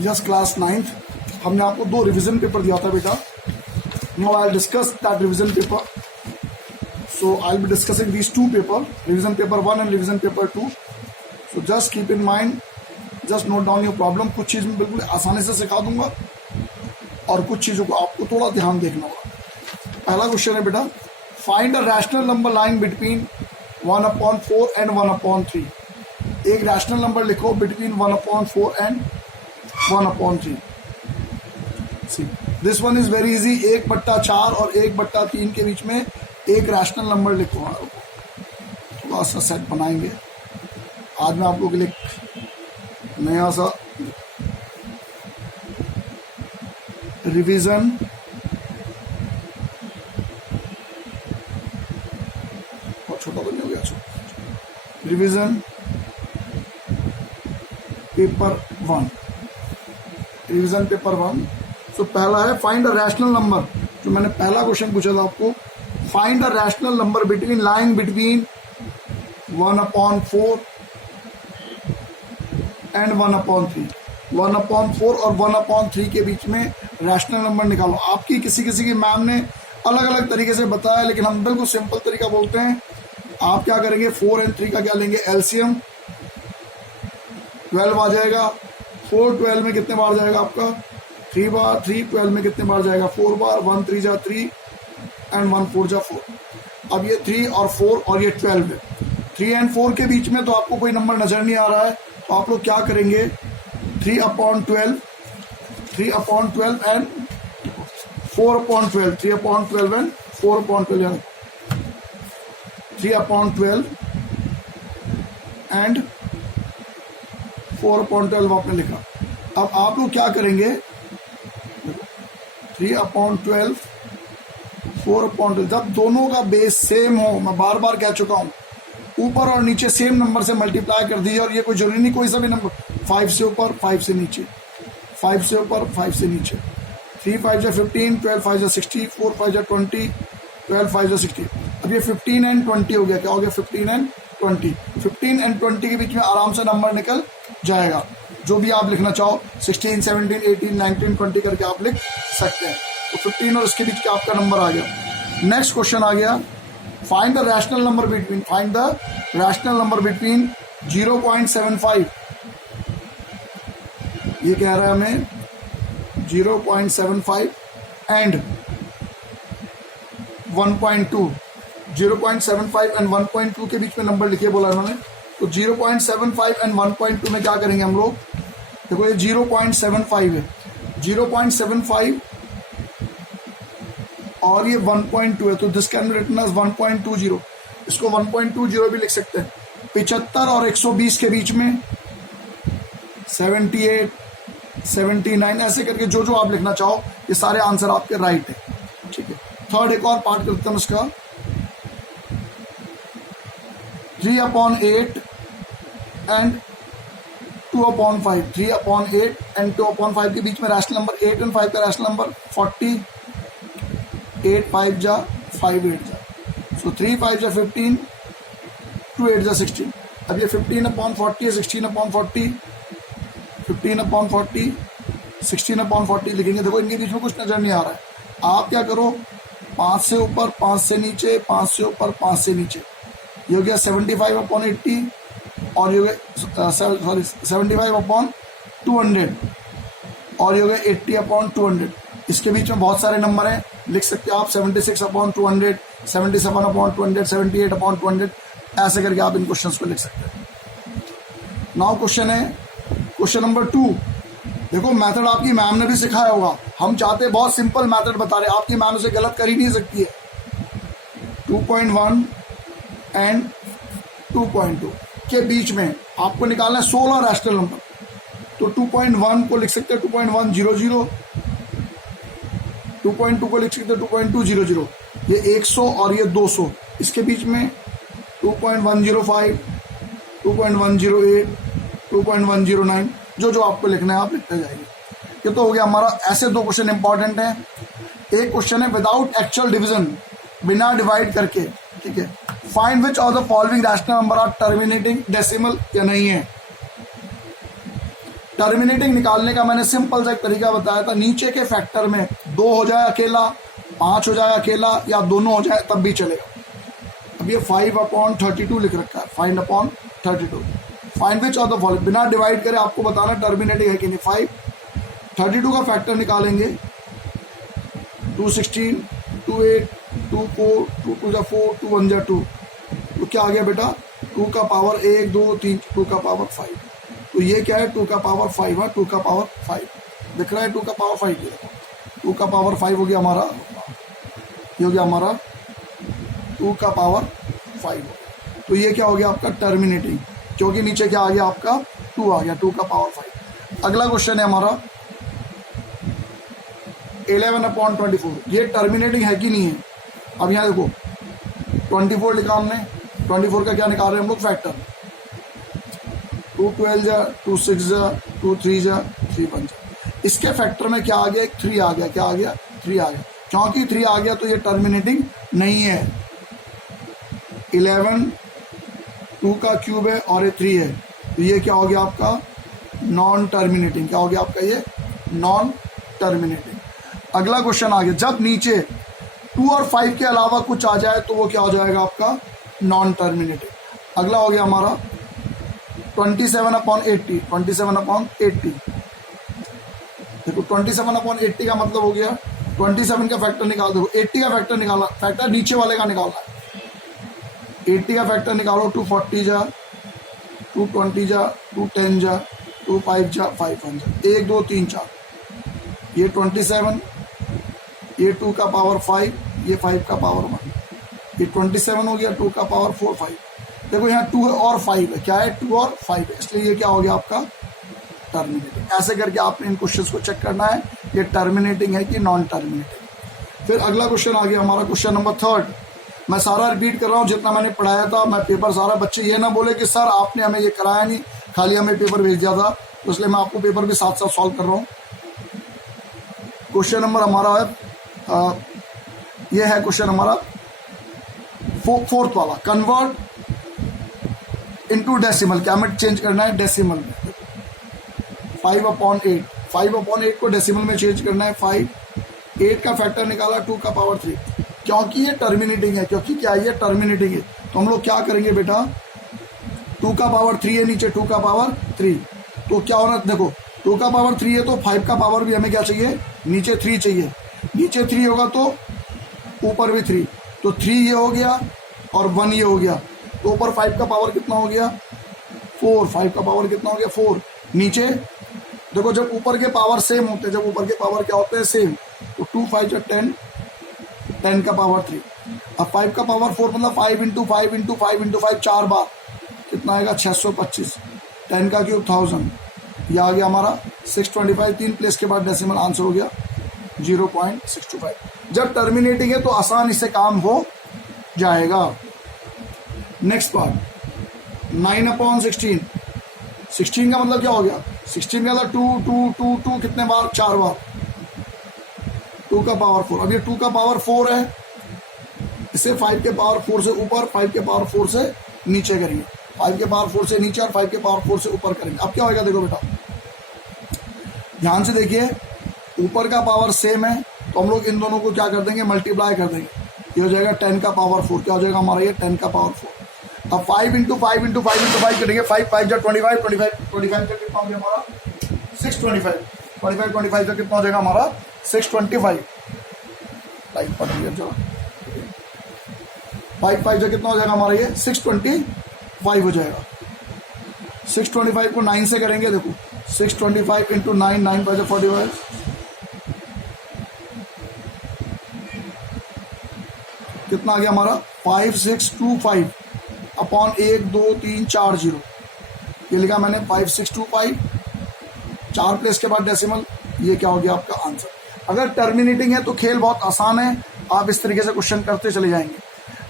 Yes class 9th, हमने आपको 2 revision paper दिया था बेटा. Now I will discuss that revision paper. So I will be discussing these 2 paper, revision paper 1 and revision paper 2. So just keep in mind, just note down your problem. कुछ चीज़ में बिल्कुल आसानी से सिखा दूंगा और कुछ चीज़ों को आपको थोड़ा ध्यान देखना होगा. पहला क्वेश्चन है बेटा, find a rational number lying between 1/4 and 1/3. एक रैशनल नंबर लिखो between 1/4 and 1/3. See this one is very easy. 1/4 और 1/3 के बीच में एक रैशनल नंबर लिखो. थोड़ा सा सेट बनाएंगे. आज मैं आप लोगों के लिए नया सा रिवीजन बहुत छोटा तो नहीं हो गया. Revision paper 1. Revision paper 1. सो पहला है फाइंड अ रैशनल नंबर. जो मैंने पहला क्वेश्चन पूछा था आपको, find a rational number between lying between 1/4 and 1/3. 1/4 और 1/3 के बीच में रैशनल नंबर निकालो. आपकी किसी की मैम ने अलग अलग तरीके से बताया, लेकिन हम बिल्कुल सिंपल तरीका बोलते हैं. आप क्या करेंगे, 4 और 3 का क्या लेंगे, एलसीएम. 12 आ जाएगा. 4 12 में कितने बार जाएगा आपका, 3 बार. 3 12 में कितने बार जाएगा, 4 बार. 1 3 जा 3 एंड 1 4 जा 4. अब ये 3 और 4 और ये 12 है. 3 एंड 4 के बीच में तो आपको कोई नंबर नजर नहीं आ रहा है, तो आप लोग क्या करेंगे, 3/12 एंड 4/12. 3/12 एंड 4/12 3/12 एंड 4/12 आपने लिखा. अब आप लोग क्या करेंगे, 3/12 4/12, जब दोनों का बेस सेम हो, मैं बार बार कह चुका हूं, ऊपर और नीचे सेम नंबर से मल्टीप्लाई कर दीजिए. और ये कोई जरूरी नहीं कोई सा भी नंबर, 5 से ऊपर 5 से नीचे, 5 से ऊपर 5 से नीचे. 3 5 जा 15, 12 5 जा 60, 4 5 जा 20, 12 5 जा 60. अब ये 15 एंड 20 हो गया. क्या हो गया, 15 एंड 20. 15 एंड 20 के बीच में आराम से नंबर निकल जाएगा. जो भी आप लिखना चाहो, 16 17 18 19 20 करके आप लिख सकते हैं. तो 15 और इसके बीच का आपका नंबर आ गया. नेक्स्ट क्वेश्चन आ गया, find the rational number between 0.75. ये कह रहा है हमें 0.75 एंड 1.2. 0.75 एंड 1.2 के बीच में नंबर लिखिए बोला इन्होंने. तो 0.75 एंड 1.2 में क्या करेंगे हम लोग, देखो ये 0.75 है. 0.75 और ये 1.2 है, तो this can be written as 1.20. इसको 1.20 भी लिख सकते हैं. 75 और 120 के बीच में 78 79 ऐसे करके जो जो आप लिखना चाहो, ये सारे आंसर आपके राइट है. ठीक है. थर्ड एक और पार्ट करते हैं उसका, 3/8 एंड 2/5. 3/8 एंड 2/5 के बीच में रैशनल नंबर 8 एंड 5 का रैशनल नंबर 40. 8 5 जा 5 8 जा. सो 3 5 जा 15, 2 8 जा 16. अब ये 15/40 है, 16/40, 15/40, 16/40 लिखेंगे. देखो इनके बीच में कुछ नजर नहीं आ रहा है. आप क्या करो, 5 से ऊपर 5 से नीचे, 5 से ऊपर 5 से नीचे. ये हो गया 75/80 और ये हो गया 75/200 और ये हो गया 80/200. इसके बीच में बहुत सारे नंबर हैं, लिख सकते हो आप 76/200, 77/200, 78/200, ऐसे करके आप इन क्वेश्चंस को लिख सकते हैं. नाउ क्वेश्चन है, क्वेश्चन नंबर 2. देखो मेथड आपकी मैम ने भी सिखाया होगा. हम चाहते हैं बहुत सिंपल मेथड बता रहे, आपकी मैम उसे गलत कर ही नहीं सकती है. 2.1 एंड 2.2 के बीच में आपको निकालना है 16 रैशनल नंबर. तो 2.1 को लिख सकते हैं 2.100, 2.2 को लिख सकते हैं 2.200. ये 100 और ये 200. इसके बीच में 2.105, 2.108, 2.109, जो जो आपको लिखना है आप लिखते जाएंगे. ये तो हो गया हमारा. ऐसे 2 क्वेश्चन इंपॉर्टेंट हैं. एक क्वेश्चन है विदाउट एक्चुअल डिवीजन, बिना डिवाइड करके. ठीक है. Find which of the following rational number are terminating decimal या नहीं है. टर्मिनेटिंग निकालने का मैंने सिंपल सा एक तरीका बताया था, नीचे के फैक्टर में 2 हो जाए अकेला, 5 हो जाए अकेला, या दोनों हो जाए तब भी चलेगा। अब ये 5/32 लिख रखा है, 5/32। Find which of the following, बिना डिवाइड करे आपको बताना टर्मिनेटिंग है कि नहीं। 5/32 का फैक्टर निकालेंगे, 216, 28, 24, 2 2 4, 2 1 2। तो क्या आ गया बेटा, 2 का पावर 1 2 3, 2 का पावर 5। तो ये क्या है, 2 का पावर 5 है, 2 का पावर 5 दिख रहा है, 2 का पावर 5 ये 2 का पावर 5 हो गया हमारा, ये हो गया हमारा 2 का पावर 5। तो ये क्या हो गया आपका टर्मिनेटिंग, क्योंकि नीचे क्या आ गया आपका 2 आ गया, 2 का पावर 5। अगला क्वेश्चन है हमारा 11/24, ये टर्मिनेटिंग है कि नहीं है। अब यहाँ देखो 24 लिखा हमने, 24 का क्या निकाल रहे हैं हम लोग, फैक्टर। 2 12 जा, 2 6 जा, 2 3 जा, 3 1 जा। इसके फैक्टर में क्या आ गया, एक 3 आ गया, क्या आ गया, 3 आ गया। क्योंकि 3 आ गया तो ये टर्मिनेटिंग नहीं है। 11 2 का क्यूब है और ये 3 है, तो ये क्या हो गया आपका नॉन टर्मिनेटिंग। क्या हो गया आपका ये नॉन टर्मिनेटिंग। अगला क्वेश्चन आ गया, जब नीचे 2 और 5 के अलावा कुछ आ जाए तो वो क्या हो जाएगा आपका नॉन टर्मिनेटिंग। अगला हो गया हमारा 27/80, 27/80। देखो 27/80 का मतलब हो गया 27 का फैक्टर निकाल दो, 80 का फैक्टर निकालना, फैक्टर नीचे वाले का निकालना है। 80 का फैक्टर निकालो, 240 जा, 220 जा, 210 जा, 25 जा, 5 1 जा, 1 2 3 4, ये 27, ये 2 का पावर 5, ये 5 का पावर 1, ये 27 हो गया, 2 का पावर 4 5। देखो यहाँ 2 और 5 है, क्या है 2 और 5 है, इसलिए ये क्या हो गया आपका टर्मिनेटिंग। ऐसे करके आपने इन क्वेश्चंस को चेक करना है, ये टर्मिनेटिंग है कि नॉन टर्मिनेटिंग। फिर अगला क्वेश्चन आ गया हमारा, क्वेश्चन नंबर 3। मैं सारा रिपीट कर रहा हूँ जितना मैंने पढ़ाया था, मैं पेपर सारा, बच्चे ये ना बोले कि सर आपने हमें ये कराया नहीं, खाली हमें पेपर भेज दिया था, तो इसलिए मैं आपको पेपर भी साथ साथ सॉल्व कर रहा हूँ। क्वेश्चन नंबर हमारा है, ये है क्वेश्चन हमारा 4th वाला, कन्वर्ट इनटू डेसिमल। क्या हमें चेंज करना है डेसिमल में, 5/8, 5/8 को डेसिमल में चेंज करना है। 5, 8 का फैक्टर निकाला, 2 का पावर 3। क्योंकि ये टर्मिनेटिंग है, क्योंकि क्या ये टर्मिनेटिंग है, तो हम लोग क्या करेंगे बेटा, 2 का पावर 3 है नीचे, 2 का पावर 3, तो क्या होना, देखो 2 का पावर 3 है तो 5 का पावर भी हमें क्या चाहिए, नीचे 3 चाहिए। नीचे 3 होगा तो ऊपर भी 3, तो 3 ये हो गया और 1 ये हो गया, तो ऊपर 5 का पावर कितना हो गया 4, 5 का पावर कितना हो गया 4। नीचे देखो जब ऊपर के पावर सेम होते हैं, जब ऊपर के पावर क्या होते हैं सेम, तो 2 5 10, 10 का पावर 3। अब 5 का पावर 4 मतलब 5 × 5 × 5 × 5 4 बार कितना आएगा 625, 10 का क्यूब 1000, ये आ गया हमारा 625। 3 प्लेस के बाद डेसिमल, आंसर हो गया 0.625। जब टर्मिनेटिंग है तो आसानी से काम हो जाएगा। नेक्स्ट पार्ट 9/16, 16 का मतलब क्या हो गया, 16 का मतलब 2 2 2 2 कितने बार, 4 बार, 2 का पावर 4। अब ये 2 का पावर 4 है, इसे 5 के पावर 4 से ऊपर, 5 के पावर 4 से नीचे करेंगे, 5 के पावर 4 से नीचे और 5 के पावर 4 से ऊपर करेंगे। अब क्या होगा देखो बेटा, ध्यान से देखिए, ऊपर का पावर सेम है तो हम लोग इन दोनों को क्या कर देंगे, मल्टीप्लाई कर देंगे, ये हो जाएगा 10 का पावर 4। क्या हो जाएगा हमारा ये 10 का पावर 4। अब 5 × 5 × 5 × 5 करेंगे, 5 5 जा 25, 25 का कितना हो गया हमारा 625, 25 का कितना हो जाएगा हमारा 625। लाइक पढ़ लिया चलो, 5 5 जा कितना हो जाएगा हमारा ये 625 हो जाएगा। 625 को 9 से करेंगे, देखो 625 × 9, 9 5 45, कितना आ गया हमारा 5625 अपॉन 1 2 3 4 0, ये लिखा मैंने 5625, 4 प्लेस के बाद डेसिमल, ये क्या हो गया आपका आंसर। अगर टर्मिनेटिंग है तो खेल बहुत आसान है, आप इस तरीके से क्वेश्चन करते चले जाएंगे।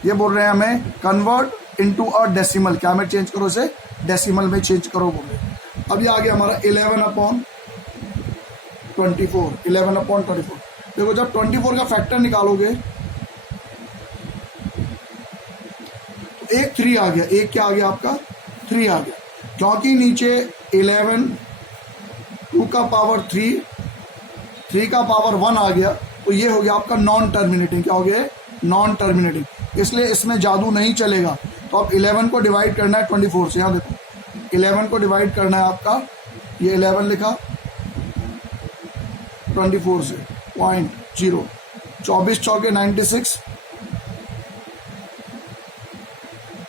ये बोल रहे हैं हमें कन्वर्ट इनटू अ डेसिमल, क्या हमें चेंज करो, इसे डेसिमल में चेंज करो बोल रहे हैं। अब ये आ गया हमारा 11/24, 11/24। देखो जब 24 का फैक्टर निकालोगे तो एक 3 आ गया, एक क्या आ गया आपका 3 आ गया, क्योंकि नीचे 11 2 का पावर 3, 3 का पावर 1 आ गया, तो ये हो गया आपका नॉन टर्मिनेटिंग। क्या हो गया? नॉन टर्मिनेटिंग, इसलिए इसमें जादू नहीं चलेगा। तो आप 11 को डिवाइड करना है 24 से। यहाँ देखो 11 को डिवाइड करना है आपका, ये 11 लिखा 24 से 0.0, 24 चौके 96,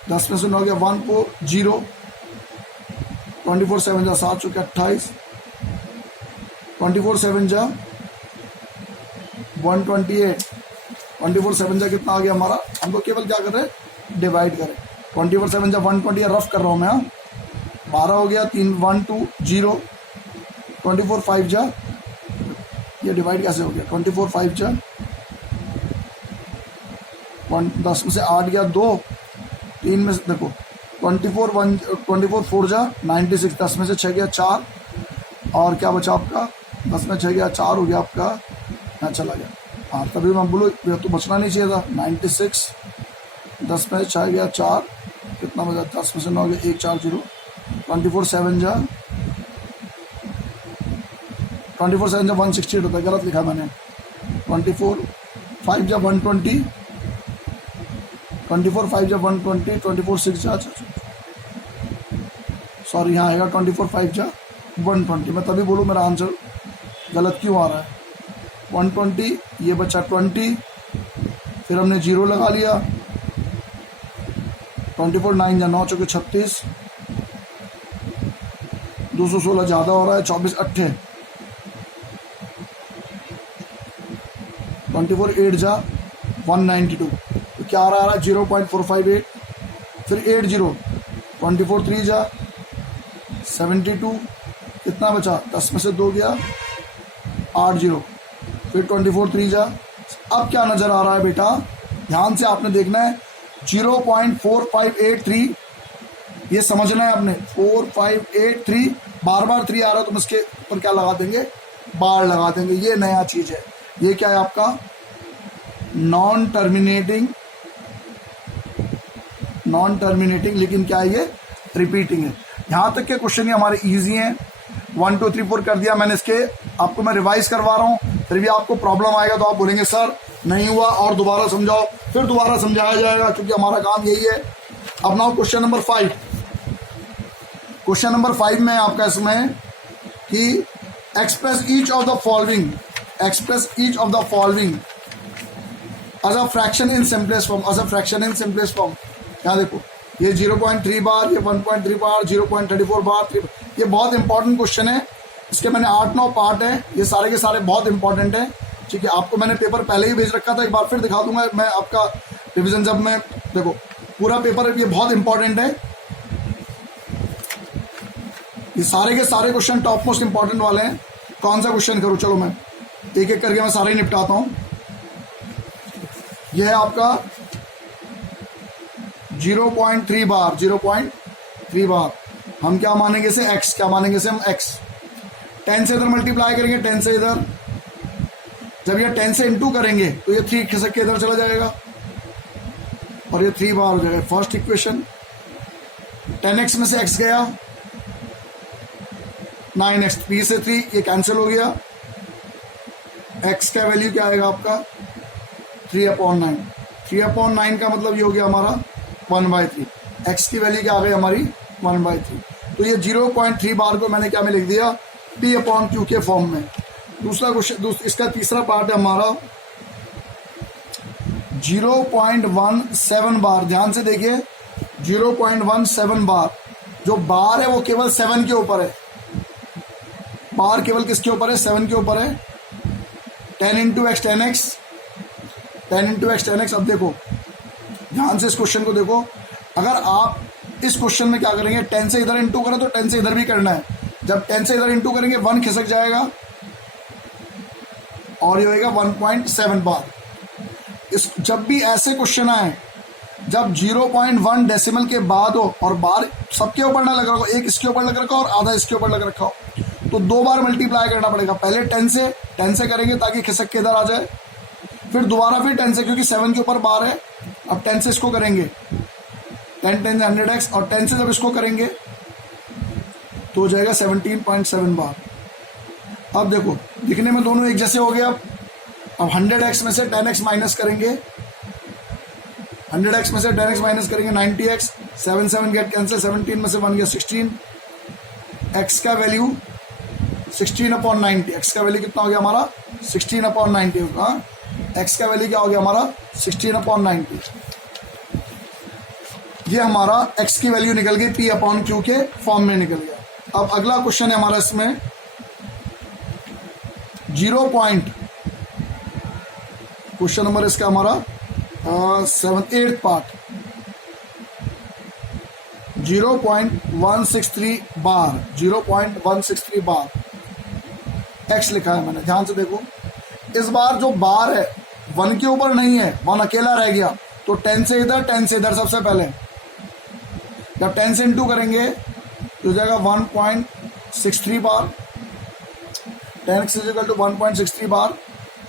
10 में से 9 गया 140, 24 7 जा 7 चौके 28, 24 7 जा 128, 24 7 जा कितना आ गया हमारा? हमको केवल क्या कर रहे हैं? डिवाइड करें। 24 7 जा 120, रफ कर रहा हूँ मैं, 12 हो गया, 3 1 2 0, 24 5 जा, ये डिवाइड कैसे हो गया? 24 5 जा 10 में से 8 गया 2, 3 में से देखो 24 4 जा 96, 10 में से 6 गया 4, और क्या बचा आपका? 10 में 6 गया 4 हो गया आपका, यहाँ चला गया। हाँ तभी मैं बोलो ये तो बचना नहीं चाहिए था। 96, 10 में 6 गया 4, कितना बचा? 10 में से 9 गया 1 4 0, 24 7 जा 168 होता है, गलत लिखा मैंने। 24 5 जा 120, 24 5 जा 120, 24 6 जा, सॉरी यहाँ आएगा 24 5 जा 120। मैं तभी बोलूँ मेरा आंसर गलत क्यों आ रहा है। 120, ये बचा 20, फिर हमने 0 लगा लिया, 24 9 जा 9 चौके 36, 216 ज़्यादा हो रहा है, 24 8, 24 8 जा 192, तो क्या आ रहा है? 0.458, फिर 8 0, 24 3 जा 72, कितना बचा? 10 में से 2 गया 8 0, फिर 24 3 जा। अब क्या नजर आ रहा है बेटा? ध्यान से आपने देखना है, 0.4583, ये समझना है आपने। 4583, बार बार 3 आ रहा है तो हम इसके ऊपर क्या लगा देंगे? बार लगा देंगे। ये नया चीज है। ये क्या है आपका? नॉन टर्मिनेटिंग, लेकिन क्या है? ये रिपीटिंग है। यहां तक के क्वेश्चन ये हमारे इजी हैं। 1 2 3 4 कर दिया मैंने, इसके आपको मैं रिवाइज करवा रहा हूं, फिर भी आपको प्रॉब्लम आएगा तो आप बोलेंगे सर नहीं हुआ और दोबारा समझाओ, फिर दोबारा समझाया जाएगा, क्योंकि हमारा काम यही है। अब now question number 5। Question number 5 में आपका इसमें कि express each of the following as a fraction in simplest form. क्या देखो, ये 0.3 बार, ये 1.3 बार, 0.34 बार, ये बहुत इंपॉर्टेंट क्वेश्चन है। इसके मैंने 8-9 पार्ट हैं, ये सारे के सारे बहुत इंपॉर्टेंट हैं। ठीक है, आपको मैंने पेपर पहले ही भेज रखा था, एक बार फिर दिखा दूंगा मैं आपका रिवीजन जब मैं, देखो पूरा पेपर ये बहुत इंपॉर्टेंट है। ये सारे के सारे क्वेश्चन टॉप मोस्ट इंपॉर्टेंट वाले हैं। कौन सा क्वेश्चन करूं? चलो मैं एक एक करके मैं सारे ही निपटाता हूं। यह है आपका 0.3 बार, 0.3 बार हम क्या मानेंगे इसे? x। क्या मानेंगे इसे हम? x। 10 से इधर मल्टीप्लाई करेंगे, 10 से इधर, जब ये 10 से इंटू करेंगे तो ये 3 खिसक के इधर चला जाएगा और ये 3 बार हो जाएगा। फर्स्ट इक्वेशन 10x में से x गया, 9x, p से 3 ये कैंसिल हो गया। x का वैल्यू क्या आएगा आपका? 3/9। 3/9 का मतलब ये हो गया हमारा 1/3। x की वैल्यू क्या आ गई हमारी? 1/3। तो ये 0.3 बार को मैंने क्या में लिख दिया? p/q के फॉर्म में। दूसरा क्वेश्चन, इसका तीसरा पार्ट है हमारा 0.17 बार। ध्यान से देखिए, 0.17 बार, जो बार है वो केवल 7 के ऊपर है। बार केवल किसके ऊपर है? 7 के ऊपर है। 10 × x 10x, 10 × x 10x। अब देखो ध्यान से इस क्वेश्चन को देखो, अगर आप इस क्वेश्चन में क्या करेंगे? 10 से इधर इंटू करें तो 10 से इधर भी करना है। जब 10 से इधर इंटू करेंगे 1 खिसक जाएगा और ये होगा 1.7 बार। इस जब भी ऐसे क्वेश्चन आए जब 0.1 डेसिमल के बाद हो और बार सबके ऊपर ना लग रखा हो, एक इसके ऊपर लग रखा हो और आधा इसके ऊपर लग रखा हो, तो 2 बार मल्टीप्लाई करना पड़ेगा। पहले 10 से करेंगे ताकि खिसक के इधर आ जाए, फिर दोबारा फिर 10 से, क्योंकि 7 के ऊपर बार है। अब 10 से इसको करेंगे, 10 10 100x, और 10 से जब इसको करेंगे तो हो जाएगा 17.7 बार। अब देखो दिखने में दोनों एक जैसे हो गए। अब 100x में से 10x माइनस करेंगे, 100x में से 10x माइनस करेंगे 90x, 7 7 गेट कैंसिल, 17 में से 1 गया 16, x का वैल्यू 16/90, x का वैल्यू कितना हो गया हमारा 16/90 होगा। x का वैल्यू क्या हो गया हमारा 16/90। ये हमारा x की वैल्यू निकल गई P/Q के फॉर्म में निकल गया। अब अगला क्वेश्चन है हमारा इसमें 0 पॉइंट, क्वेश्चन नंबर इसका हमारा 8th पार्ट, 0.163 बार, 0.163 बार x लिखा है मैंने, ध्यान से देखो। इस बार जो बार है 1 के ऊपर नहीं है, 1 अकेला रह गया, तो 10 से इधर 10 से इधर सबसे पहले, जब 10 से इंटू करेंगे तो हो जाएगा 1.63 बार, 10x इज इक्वल टू 1.63 बार।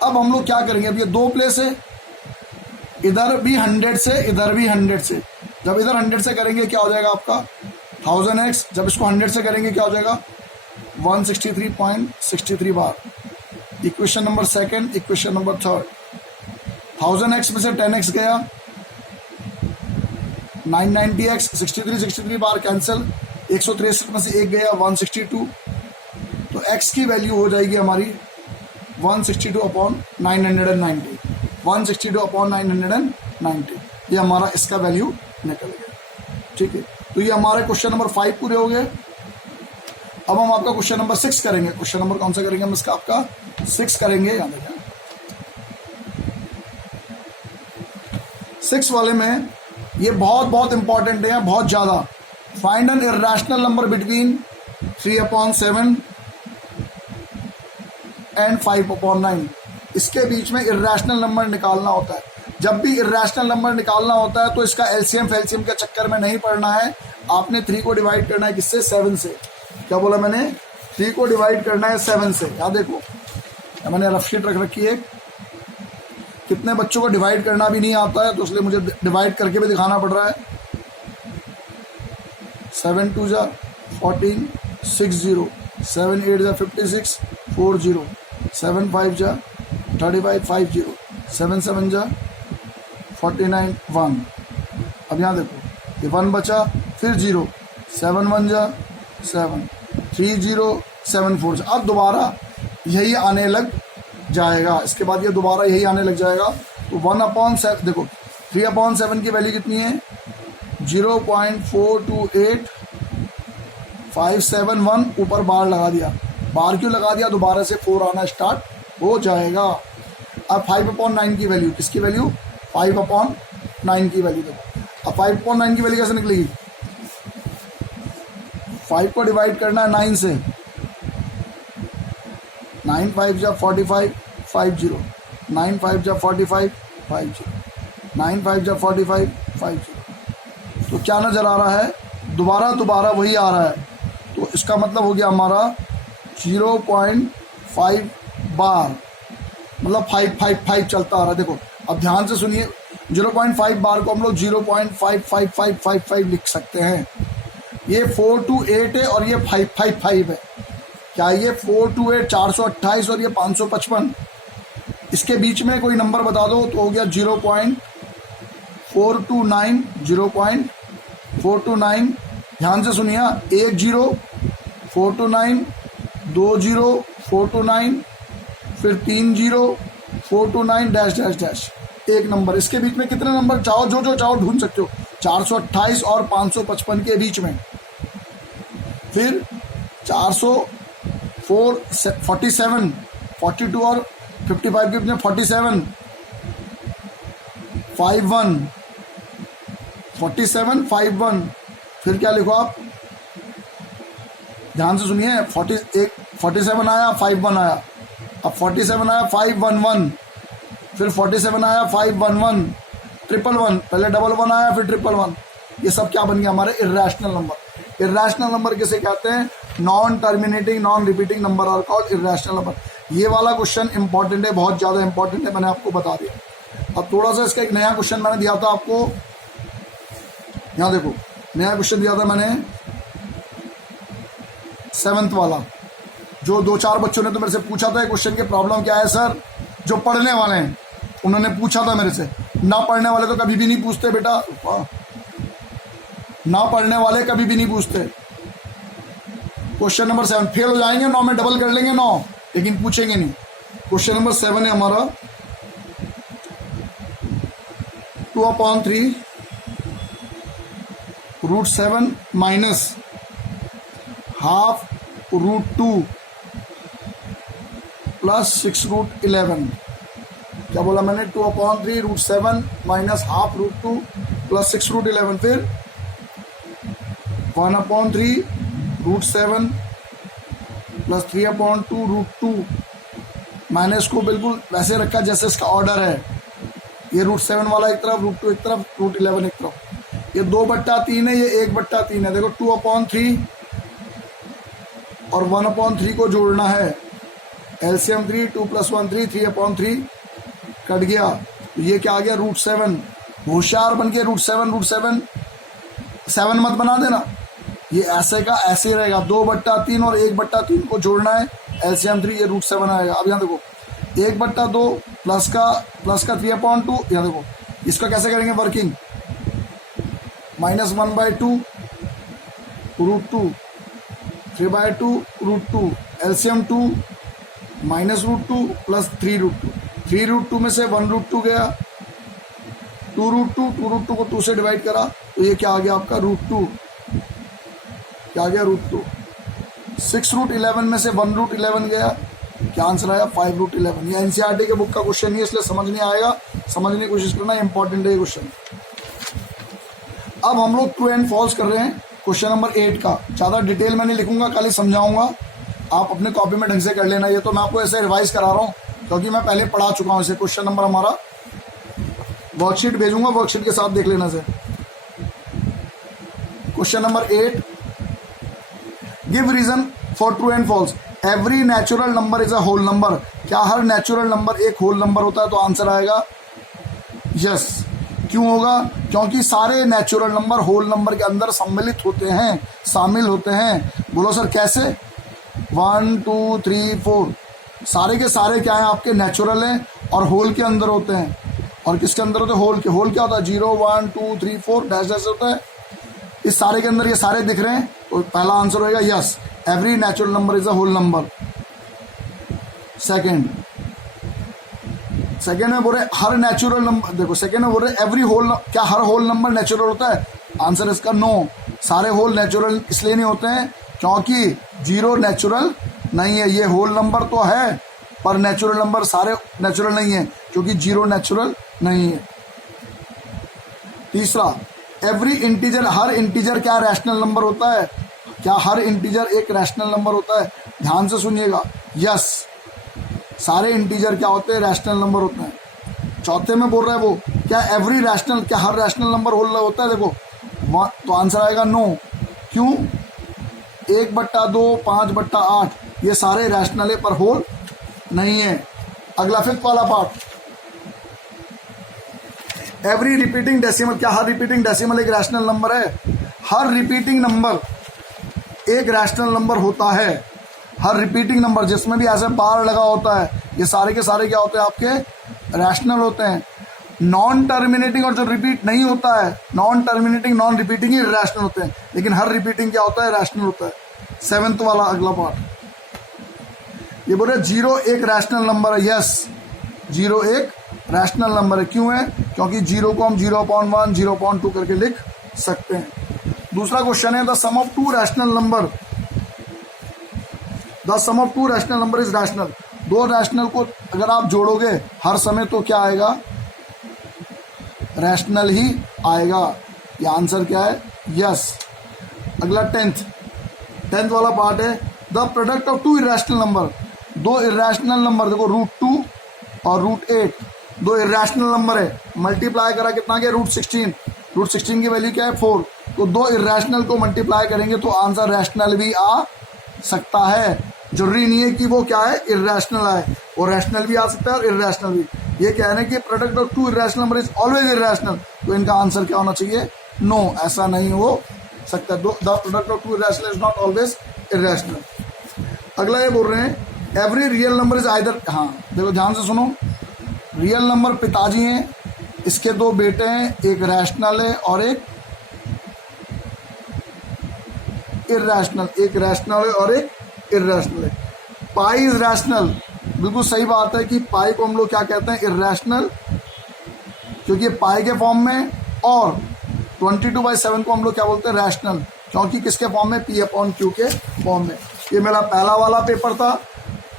अब हम लोग क्या करेंगे, अब ये दो प्लेस है, इधर भी 100 से इधर भी 100 से, जब इधर 100 से करेंगे क्या हो जाएगा आपका 1000x, जब इसको 100 से करेंगे क्या हो जाएगा 163.63 bar. Equation number second, equation number third, 1000x में से 10x गया, 990x, 63 बार कैंसिल, 163 में से 1 गया 162, तो x की वैल्यू हो जाएगी हमारी 162/990, 162/990, ये हमारा इसका वैल्यू निकल गया। ठीक है, तो ये हमारे क्वेश्चन नंबर 5 पूरे हो गए। अब हम आपका क्वेश्चन नंबर 6 करेंगे। क्वेश्चन नंबर कौन सा करेंगे हम इसका, आपका 6 करेंगे। याद रखना 6 वाले में ये बहुत इंपॉर्टेंट है, बहुत ज्यादा। Find N irrational number between 3/7 and 5/9। इसके बीच में इर्रेशनल नंबर निकालना होता है। जब भी इर्रेशनल नंबर निकालना होता है तो इसका एलसीएम फैल्सीएम के चक्कर में नहीं पड़ना है। आपने 3 को डिवाइड करना है किससे, 7 से। क्या बोला मैंने, 3 को डिवाइड करना है 7 से। याद देखो, मैंने रफ शीट रख रखी है। कितने बच्चों को डिवाइड करना भी नहीं आता है, तो इसलिए मुझे डिवाइड करके भी दिखाना पड़ रहा है। 7 2 जा 14 60, 7 8 जा 56 40, 7 5 जा 35 50, 7 7 जा 49 1। अब यहाँ देखो ये 1 बचा, फिर 0, 7 1 जा 7, 3 0 7 4 जा। अब दोबारा यही आने लग जाएगा, इसके बाद ये दोबारा यही आने लग जाएगा। तो 1/7 देखो, 3/7 की वैल्यू कितनी है 0.42857 ऊपर बार लगा दिया। बार क्यों लगा दिया, दोबारा से 4 आना स्टार्ट हो जाएगा। अब 5/9 की वैल्यू, किसकी वैल्यू 5/9 की वैल्यू देखो। अब 5/9 की वैल्यू कैसे निकलेगी, 5 को डिवाइड करना है 9 से, 9 5 जा 45 50, 9 5 जा 45 50, 9 5 जा 45 50। तो क्या नजर आ रहा है, दोबारा वही आ रहा है। तो इसका मतलब हो गया हमारा 0.5 बार, मतलब 555 चलता आ रहा है। देखो अब ध्यान से सुनिए, 0.5 बार को हम लोग 0.55555 लिख सकते हैं। ये 4 to 8 है और ये 555 है। क्या ये 4 to 8 428 और ये 555, इसके बीच में कोई नंबर बता दो तो हो गया 0.429, 0.429। ध्यान से सुनिए, 1 0 429, 2 0 429, फिर 3 0 429 डैश डैश डैश, एक नंबर। इसके बीच में कितने नंबर चाहो, जो चाहो ढूंढ सकते हो, 428 और 555 के बीच में। फिर 404 47 42 और 55 के बीच में 47 51 47 51। फिर क्या लिखो आप, ध्यान से सुनिए, 47 आया 51 आया, अब 47 आया 511, फिर 47 आया 511 111, पहले 11 आया फिर 111। ये सब क्या बन गया हमारे इर्रेशनल नंबर। इर्रेशनल नंबर किसे कहते हैं, non terminating non repeating number are called irrational number. ये वाला क्वेश्चन इंपॉर्टेंट है, बहुत ज़्यादा इंपॉर्टेंट है, मैंने आपको बता दिया। अब थोड़ा सा इसका एक नया क्वेश्चन मैंने दिया था आपको, यहाँ देखो नया क्वेश्चन दिया था मैंने 7th वाला, जो 2-4 बच्चों ने तो मेरे से पूछा था क्वेश्चन की प्रॉब्लम क्या है सर, जो पढ़ने वाले हैं उन्होंने पूछा था मेरे से, ना पढ़ने वाले तो कभी भी नहीं पूछते बेटा, ना पढ़ने वाले कभी भी नहीं पूछते। क्वेश्चन नंबर 7 फेल हो जाएंगे, 9 में डबल कर लेंगे 9, लेकिन पूछेंगे नहीं। क्वेश्चन नंबर 7 है हमारा 2/3 √7 माइनस हाफ √2 प्लस 6√11। क्या बोला मैंने? 2/3 √7 माइनस हाफ √2 प्लस 6√11। फिर 1/3 √7 प्लस 3/2 √2। मैंने इसको बिल्कुल वैसे रखा जैसे इसका ऑर्डर है। ये √7 वाला एक तरफ, √2 एक तरफ, √11 एक तरफ। ये 2/3 है, ये 1/3 है। देखो 2/3 और 1/3 को जोड़ना है। एलसीएम 3, 2 + 1 3, 3/3 कट गया। तो ये क्या आ गया? √7। होशियार बन के √7 7 मत बना देना, ये ऐसे का ऐसे ही रहेगा। 2/3 और 1/3 को जोड़ना है, एलसीएम 3, ये √7 आएगा। अब यहाँ देखो 1/2 प्लस का 3/2, यहाँ देखो इसका कैसे करेंगे वर्किंग, -1/2 √2, 3/2 √2, एलसीएम 2 -√2 प्लस 3√2। 3√2 में से 1√2 गया, 2√2 को 2 से डिवाइड करा, तो ये क्या आ गया आपका? √2। क्या आ गया? √2। 6√11 में से 1√11 गया, क्या आंसर आया? 5√11। ये एनसीईआरटी के बुक का क्वेश्चन नहीं है, इसलिए समझ नहीं आएगा, समझने की कोशिश करना, इंपॉर्टेंट है ये क्वेश्चन। अब हम लोग ट्रू एंड फॉल्स कर रहे हैं क्वेश्चन नंबर 8 का। ज़्यादा डिटेल में नहीं लिखूंगा, खाली समझाऊंगा, आप अपने कॉपी में ढंग से कर लेना। ये तो मैं आपको ऐसे रिवाइज करा रहा हूँ क्योंकि मैं पहले पढ़ा चुका हूँ इसे। क्वेश्चन नंबर हमारा वर्कशीट भेजूंगा, वर्कशीट के साथ देख लेना से। Question number 8, give reason for true and false. Every natural number is a whole number. क्या हर नेचुरल नंबर एक होल नंबर होता है? तो आंसर आएगा यस। क्यों होगा? क्योंकि सारे नेचुरल नंबर होल नंबर के अंदर सम्मिलित होते हैं, शामिल होते हैं। बोलो सर कैसे? 1 2 3 4 सारे के सारे क्या है आपके? नेचुरल हैं और होल के अंदर होते हैं। और किसके अंदर होते हैं? होल के। होल क्या होता है? 0 1 2 3 4 डैश डैश होता है। इस सारे के अंदर ये सारे दिख रहे हैं, तो पहला आंसर होगा yes, every natural number is a whole number. Second में बोल रहे हर नेचुरल नंबर, देखो सेकंड में बोल रहे एवरी होल, क्या हर होल नंबर नेचुरल होता है? आंसर इसका नो। सारे होल नेचुरल इसलिए नहीं होते हैं क्योंकि 0 नेचुरल नहीं है। ये होल नंबर तो है पर नेचुरल नंबर सारे नेचुरल नहीं है क्योंकि 0 नेचुरल नहीं है। तीसरा, एवरी इंटीजर, हर इंटीजर क्या रैशनल नंबर होता है? क्या हर इंटीजर एक रैशनल नंबर होता है? ध्यान से सुनिएगा, यस, सारे इंटीजर क्या होते हैं? रैशनल नंबर होते हैं। चौथे में बोल रहा है वो, क्या एवरी रैशनल, क्या हर रैशनल नंबर होल होता है? देखो तो आंसर आएगा नो। क्यों? 1/2 5/8 ये सारे रैशनल है पर होल नहीं है। अगला 5th वाला पार्ट, एवरी रिपीटिंग डेसिमल, क्या हर रिपीटिंग डेसिमल एक रैशनल नंबर है? हर रिपीटिंग नंबर एक रैशनल नंबर होता है। हर रिपीटिंग नंबर जिसमें भी ऐसे बार लगा होता है, ये सारे के सारे क्या होते हैं आपके? रैशनल होते हैं। नॉन टर्मिनेटिंग और जो रिपीट नहीं होता है, नॉन टर्मिनेटिंग नॉन रिपीटिंग ही रैशनल होते हैं, लेकिन हर रिपीटिंग क्या होता है? रैशनल होता है। 7th वाला अगला पार्ट, ये बोल रहे 0 एक रैशनल नंबर है। यस, 0 एक रैशनल नंबर है। क्यों है? क्योंकि 0 को हम 0/1 0/2 करके लिख सकते हैं। दूसरा क्वेश्चन है the sum of 2 rational number, the sum of 2 rational number is rational. 2 rational को अगर आप जोड़ोगे हर समय तो क्या आएगा? रैशनल ही आएगा। ये आंसर क्या है? यस। अगला 10th वाला पार्ट है the product of 2 irrational number. 2 irrational number, देखो √2 और √8 2 इरेशनल नंबर है। मल्टीप्लाई करा कितना गया? √16। √16 की वैल्यू क्या है? 4। तो 2 इरेशनल को मल्टीप्लाई करेंगे तो आंसर रैशनल भी आ सकता है। जरूरी नहीं है कि वो क्या है? इरेशनल आए, वो रैशनल भी आ सकता है और इरेशनल भी। ये कह रहे हैं कि product of 2 irrational number is always irrational, तो इनका आंसर क्या होना चाहिए? नो, ऐसा नहीं हो सकता। The product of 2 irrational is not always irrational. अगला ये बोल रहे हैं every real number is either, हाँ देखो ध्यान से सुनो, रियल नंबर पिताजी हैं, इसके दो बेटे हैं, एक रैशनल है और एक इर्रेशनल, एक रैशनल है और एक इर्रेशनल है। पाई इज रैशनल, बिल्कुल सही बात है कि पाई को हम लोग क्या कहते हैं, इर्रेशनल, क्योंकि ये पाई के फॉर्म में, और 22/7 को हम लोग क्या बोलते हैं, रैशनल, क्योंकि किसके फॉर्म में, P/Q के फॉर्म में। ये मेरा पहला वाला पेपर था,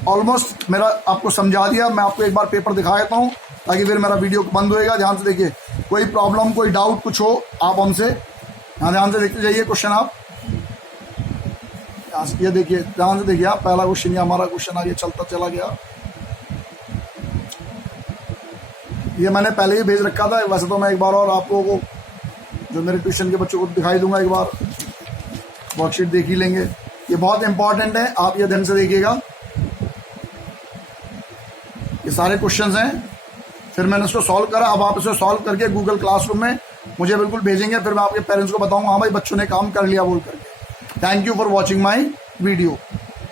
ऑलमोस्ट मेरा आपको समझा दिया। मैं आपको एक बार पेपर दिखा देता हूँ ताकि फिर मेरा वीडियो बंद होएगा। ध्यान से देखिए, कोई प्रॉब्लम कोई डाउट कुछ हो आप हमसे, हाँ ध्यान से देखते जाइए क्वेश्चन आप, ये देखिए ध्यान से देखिए आप, पहला क्वेश्चन ये हमारा क्वेश्चन आगे चलता चला गया। ये मैंने पहले ही भेज रखा था, वैसे तो मैं एक बार और आप लोगों को जो मेरे ट्यूशन के बच्चों को दिखाई दूंगा, एक बार वर्कशीट देख ही लेंगे। ये बहुत इंपॉर्टेंट है, आप ये ध्यान से देखिएगा। ये सारे क्वेश्चंस हैं, फिर मैंने इसको सॉल्व करा, अब आप इसे सॉल्व करके गूगल क्लासरूम में मुझे बिल्कुल भेजेंगे, फिर मैं आपके पेरेंट्स को बताऊंगा हाँ भाई बच्चों ने काम कर लिया बोल करके। Thank you for watching my video.